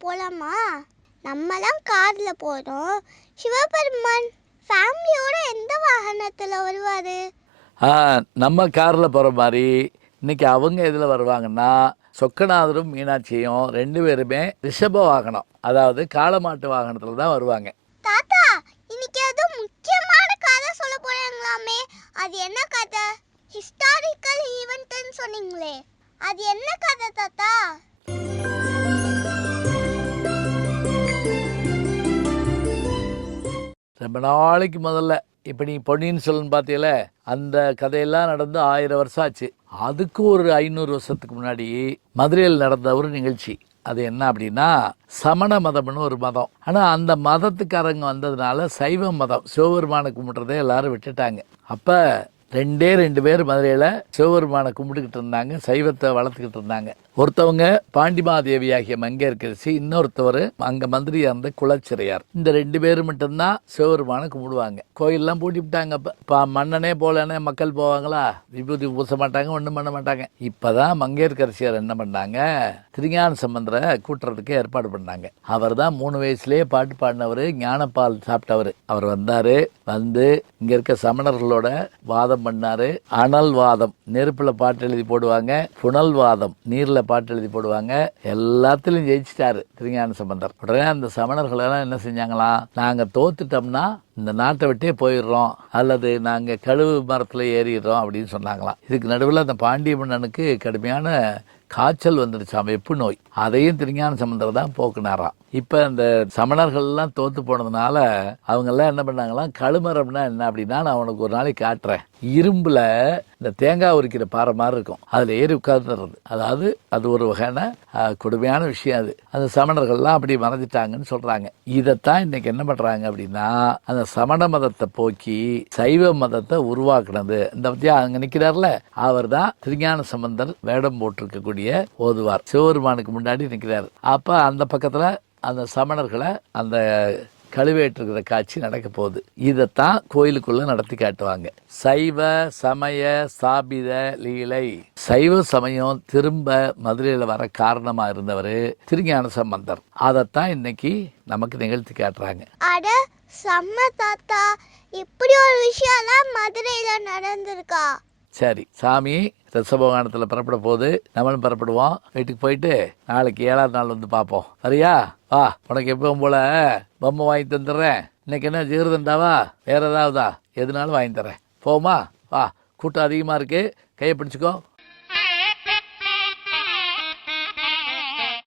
போலாமா? நம்மலாம் கார்ல போறோம். சிவபெருமான் ஃபேமிலியோட எந்த வாகனத்துல வருவாரு? ஆ, நம்ம காரில் போகிற மாதிரி இன்னைக்கு அவங்க எதில் வருவாங்கன்னா சொக்கநாதரும் மீனாட்சியும் ரெண்டு பேருமே ரிஷப வாகனம் அதாவது காளமாட்டு வாகனத்தில் தான் வருவாங்க. தாத்தா இன்னைக்கு ஏதோ முக்கியமான கதை சொல்ல போறாங்களாமே. அது என்ன கதை? ஹிஸ்டாரிக்கல் ஈவெண்ட்னு சொன்னீங்களே. அது என்ன கதை தாத்தா? ரொம்ப நாளைக்கு முதல்ல இப்போ நீ பொன்னியின் செல்வன் பார்த்தீல அந்த கதையெல்லாம் நடந்து ஆயிரம் வருஷம் ஆச்சு. அதுக்கு ஒரு ஐநூறு வருஷத்துக்கு முன்னாடி மதுரையில் நடந்த ஒரு நிகழ்ச்சி. அது என்ன அப்படின்னா சமண மதம்னு ஒரு மதம். ஆனால் அந்த மதத்துக்காரங்க வந்ததுனால சைவ மதம் சிவபெருமானை கும்பிட்றதை எல்லாரும் விட்டுட்டாங்க. அப்போ ரெண்டே ரெண்டு பேர் மதுரையில் சிவபெருமானை கும்பிட்டுக்கிட்டு இருந்தாங்க சைவத்தை வளர்த்துக்கிட்டு இருந்தாங்க. ஒருத்தவங்க பாண்டிமாதேவி ஆகிய மங்கையர்கரசி இன்னொருத்தவர் அங்கே மந்திரியாக இருந்த குலச்சிறையார். இந்த ரெண்டு பேர் மட்டும்தான் சிவபெருமானை கும்பிடுவாங்க. கோயிலெலாம் பூட்டி விட்டாங்க இப்போ மன்னனே போலனே மக்கள் போவாங்களா? விபூதி பூச மாட்டாங்க ஒன்றும் பண்ண மாட்டாங்க. இப்போ தான் மங்கையர்கரசியார் என்ன பண்ணாங்க? திருஞான சம்பந்தரை கூட்டுறதுக்கு ஏற்பாடு பண்ணாங்க. அவர் தான் மூணு வயசுலேயே பாட்டு பாடினவர் ஞானப்பால் சாப்பிட்டவர். அவர் வந்தார் வந்து இங்கே இருக்க சமணர்களோட வாதம் பண்ணார். அனல் வாதம் நெருப்பில் பாட்டு எழுதி போடுவாங்க புனல் வாதம் நீரில் பாட்டு எழுதி போடுவாங்க. எல்லாத்துலேயும் ஜெயிச்சிட்டாரு திருஞான சம்பந்தர். உடனே அந்த சமணர்கள் எல்லாம் என்ன செஞ்சாங்களாம் நாங்கள் தோத்துட்டோம்னா இந்த நாட்டை விட்டே போயிடுறோம் அல்லது நாங்கள் கழுவு மரத்தில் ஏறிடுறோம் அப்படின்னு சொன்னாங்களாம். இதுக்கு நடுவில் அந்த பாண்டிய மன்னனுக்கு கடுமையான காய்ச்சல் வந்துடுச்சாம் வெப்பு நோய். அதையும் திருஞான சம்பந்தர் தான் போக்குனாராம். இப்போ அந்த சமணர்கள்லாம் தோத்து போனதுனால அவங்கெல்லாம் என்ன பண்ணாங்களாம் கழுமரம்னா என்ன? அப்படின்னா நான் அவனுக்கு ஒரு நாளைக்கு காட்டுறேன். இரும்பில் இந்த தேங்காய் உரிக்கிற பாறை மாதிரி இருக்கும். அதில் ஏறி உட்காந்துறது அதாவது அது ஒரு வகையான கொடுமையான விஷயம் அது. அந்த சமணர்கள்லாம் அப்படி மறைஞ்சிட்டாங்கன்னு சொல்கிறாங்க இதைத்தான் இன்னைக்கு என்ன பண்ணுறாங்க அப்படின்னா அந்த சமண மதத்தை போக்கி சைவ மதத்தை உருவாக்குனது. இந்த பற்றியா அங்கே நிற்கிறார்ல அவர் தான் திருஞான சம்பந்தர் வேடம் போட்டிருக்கக்கூடிய ஓதுவார். சிவபெருமானுக்கு முன்னாடி நிற்கிறார் அப்போ அந்த பக்கத்தில் அந்த சமணர்களை அந்த கழுவேற்றுகிற காட்சி நடக்க போகுது. இதைத்தான் கோயிலுக்குள்ளே நடத்தி காட்டுவாங்க. சைவ சமய சாபித லீலை. சைவ சமயம் திரும்ப மதுரையில் வர காரணமாக இருந்தவர் திருஞான சம்பந்தர். அதைத்தான் இன்னைக்கு நமக்கு நிகழ்த்தி காட்டுறாங்க. அட செம்ம தாத்தா இப்படி ஒரு விஷயம்லாம் மதுரையில் நடந்திருக்கா? சரி சாமி ரிஷபவாகனத்தில் புறப்பட போகுது நம்மளும் புறப்படுவோம். வீட்டுக்கு போயிட்டு நாளைக்கு ஏழாவது நாள் வந்து பார்ப்போம். சரியா? வா உனக்கு எப்பவும் போல பொம்மை வாங்கி தந்துடுறேன். இன்னைக்கு என்ன ஜீரதண்டாவா வேற ஏதாவதா? எதுனாலும் வாங்கி தரேன். போமா வா கூட்டம் அதிகமாக இருக்கு. கையை பிடிச்சிக்கோ.